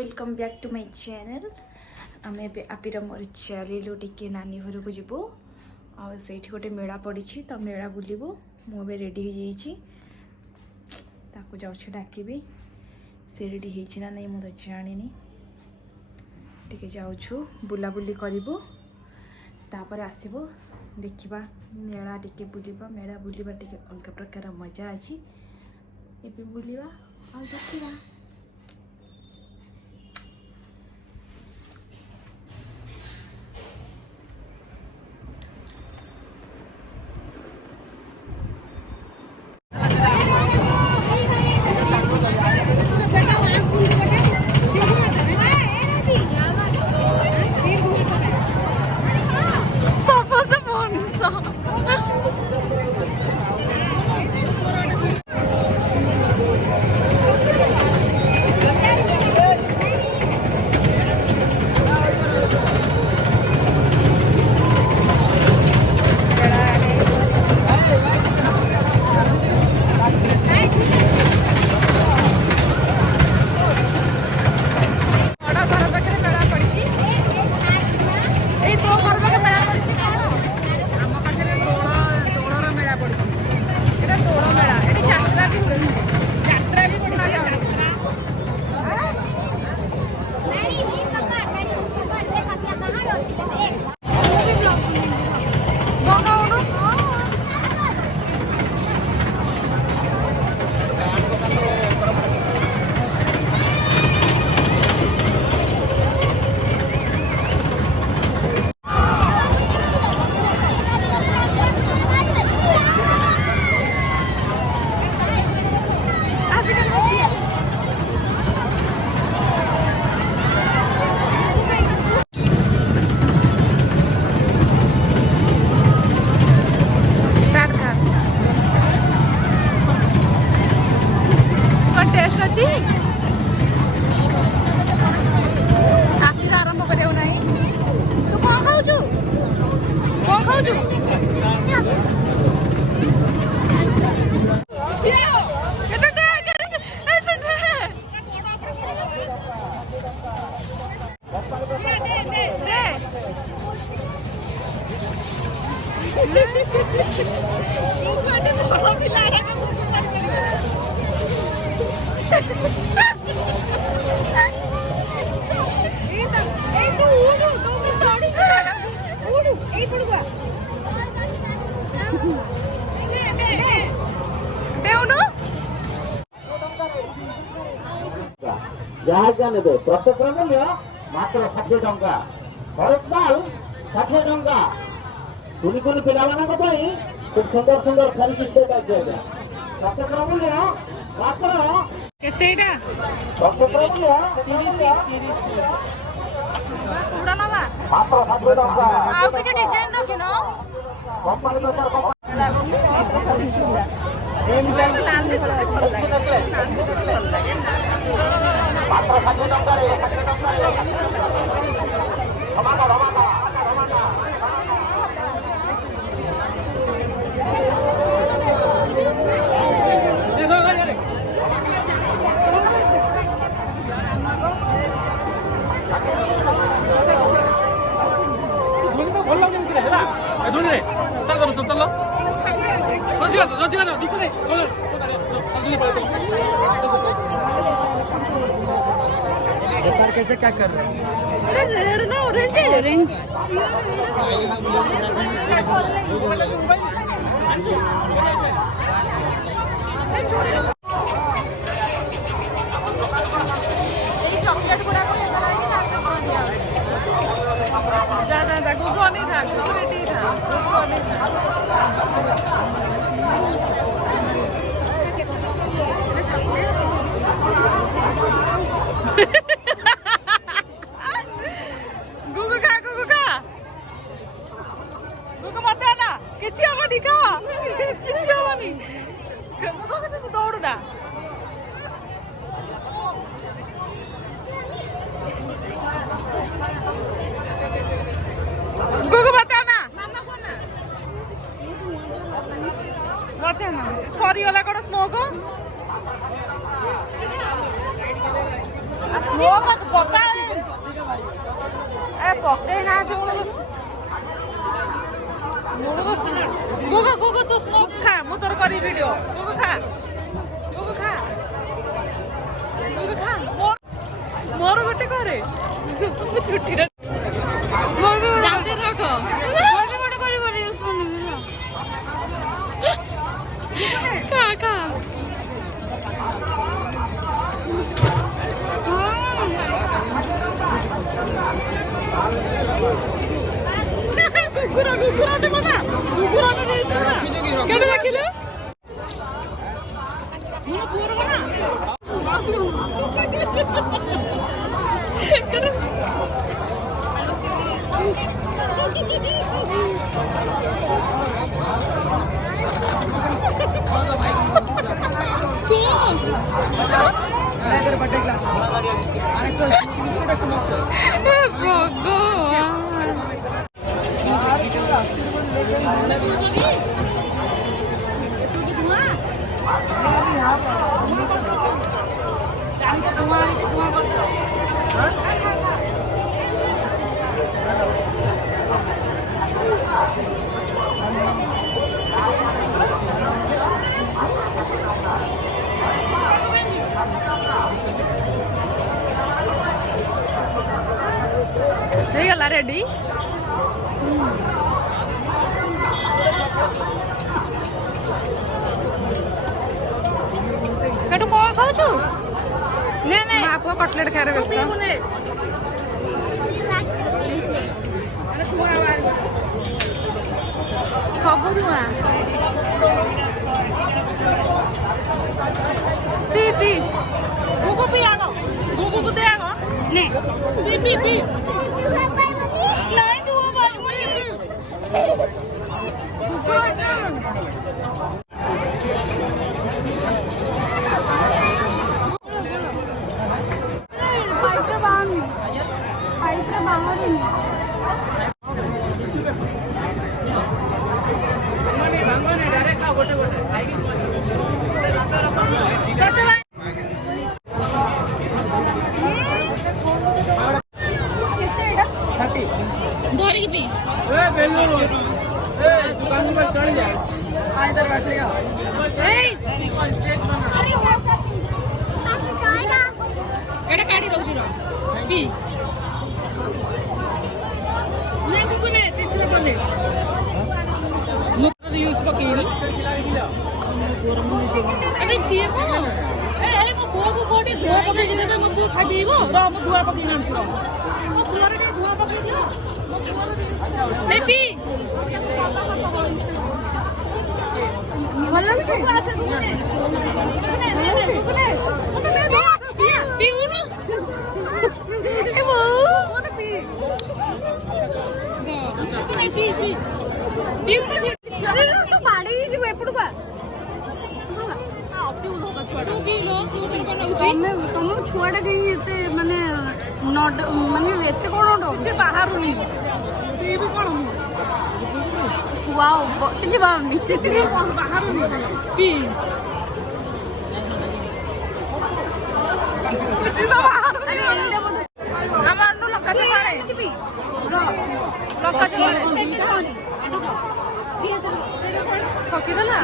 Welcome back to my channel. आम आपीर मोर चलू टे नानी घर को जीवु आठ गोटे मेला पड़ी तो मेला बुलू मुझे रेडी हो जाऊँ डाकबी से रेडी होना नहीं मुझे जानी टे जाऊँ बुलाबुली करूँ तापर आसबू देखा मेला टे बुलवा मेला बुलवा टे अलग प्रकार मजा अच्छी एबे बुलवा आ देखा। टेस्ट अच्छी आखिर आरंभ करियो नहीं तू कौन खाऊछु जहाज जाने दो प्रत्येक मूल्य मात्र 60 टंका हरेक माल 60 टंका कुनी कुनी पिला मानक पई खूब सुंदर सुंदर फैंसी सेट आछे प्रत्येक मूल्य मात्र केतेटा प्रत्येक मूल्य 30 पूरा नवा मात्र 60 टंका आ किछ डिजाइन रखिनो कंपनी पेपर मात्र 60 टंका रे 60 टंका रे रमाका कैसे क्या कर रहे हैं? रेड ना ऑरेंज है ऑरेंज चॉकलेट गुड़ा को ज्यादा था गुगो नहीं था रेडी था गुगो नहीं था दौड़ा गुगु बताना सॉरी वाला कौन स्मोक ପକେଇ ନାହାନ୍ତି ଗୁଗୁ ତୁ ସ୍ମୋକ୍ ଖା ମୁଁ ତୋର କରିବି ଭିଡିଓ ଗୁଗୁ ଖା ମୋର ଗୋଟେ କରେ ଛୁଟିରେ କେବେ ଦେଖିଲୁ ହେଇଗଲା ରେଡି କେଟୁ କଣ ଖାଉଛୁ ମା ପୁଅ କଟଲେଟ୍ ଖାଇବାରେ ବ୍ୟସ୍ତ ସବୁ ଧୂଆଁ ପି ପି ଗୁଗୁ ପି ଆଗ ଗୁଗୁ ଦେ ଆଗ ନେ ପି ପି ପି नहीं तू वो बात बोली धरिकी पी दुकान पर चढ़ जा इधर बैठेगा एटा काढी दउची रो पी नहीं दुकुने तीसरे पले मुख यूज पकेइल अबे सीए को अरे मो को कोडी धुआ पके देबे मो को खाइ देबो र मो धुआ पके नाम छरो मो धुआ रे धुआ पके दियो बेबी ଭଲ ଲାଗୁଛି ପିଉନୁ ଏ ବୋଉ ମତେ ପି ପିଉଛୁ ଶରୀର ତ ବାଡେଇ ଯିବ ଏପଟକୁ ତୁ ବି लो तू कर बनाउछी ତମ ଛୁଆଟା କାଇଁ ଏତେ ମାନେ ଏତେ କଣ ଡରୁଛି ବାହାରୁନି ତୁ ବି କଣ वाओ କିଛି ବାହାରୁନି କିଛି ବାହାରୁନି ପି अरे ଏଇଟା ବୋଧେ ଆମର ନ ଲଙ୍କା ଛାଣେ ଲଙ୍କା ଛାଣେ ପକେଇ ଦେଲା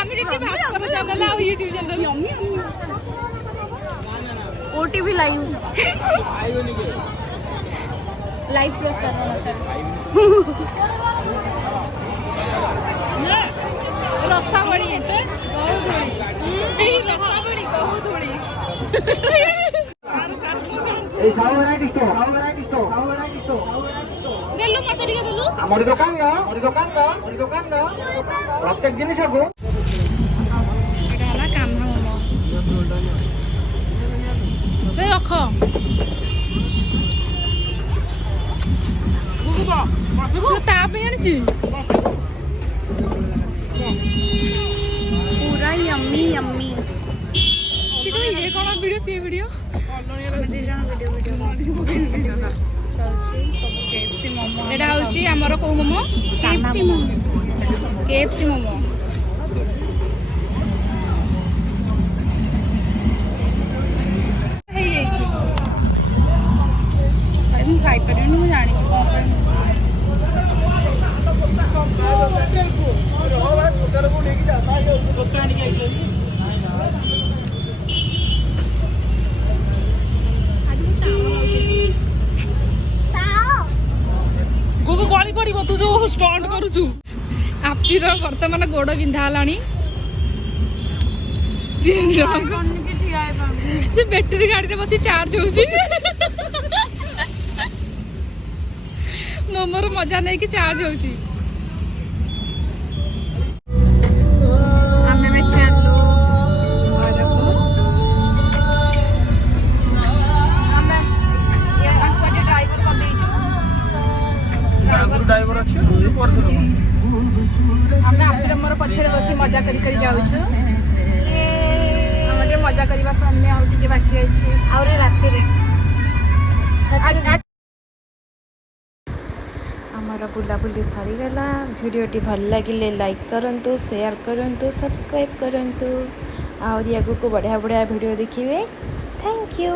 আমি দেখতে ভাস্কর চ্যানেল আর YouTube channel OTV live live प्रसारण रसावड़ी बहुत धूली रसावड़ी बहुत धूली देलु मत टिके देलु हमर दुकान ना प्रत्येक जिनिस को एटा हला काम ना रख पूरा यम्मी यम्मी ये कौन वीडियो से वीडियो एटा होची हमर को मोमो केएफसी मोमो ଖାଇପାରିବିନି ମୁଁ ଜାଣିଛି କ'ଣ ପାଇଁ ଗୋକୁ ଗଳି ପଡ଼ିବ ତୁ ଯୋଉ ଷ୍ଟଣ୍ଟ କରୁଛୁ। ହାପିର ବର୍ତ୍ତମାନ ଗୋଡ଼ ବିନ୍ଧା ହେଲାଣି। ସେ ବ୍ୟାଟେରୀ ଗାଡ଼ିରେ ବସି ଚାର୍ଜ ହଉଛି। ମୋମୋର ମଜା ନେଇକି ଚାର୍ଜ ହଉଛି। ଆମେ ଏବେ ଚାଲୁ ଘରକୁ। ଆମେ ଡ୍ରାଇଭର କରିଦେଇଛୁ। ଡ୍ରାଇଭର ଅଛି ଆମେ ହାପିର ମୋର ପଛରେ ବସି ମଜା କରି କରି ଯାଉଛୁ। ଆମେ ଟିକେ ମଜା କରିବା ସାମନେ ଆଉ ଟିକେ ବାକି ଅଛି। ଆହୁରି ରାତିରେ ଆମର ବୁଲାବୁଲି ସରିଗଲା। ଭିଡ଼ିଓଟି ଭଲ ଲାଗିଲେ ଲାଇକ୍ କରନ୍ତୁ, ସେୟାର କରନ୍ତୁ, ସବସ୍କ୍ରାଇବ୍ କରନ୍ତୁ। ଆହୁରି ଆଗକୁ ବଢ଼ିଆ ବଢ଼ିଆ ଭିଡ଼ିଓ ଦେଖିବେ। Thank you.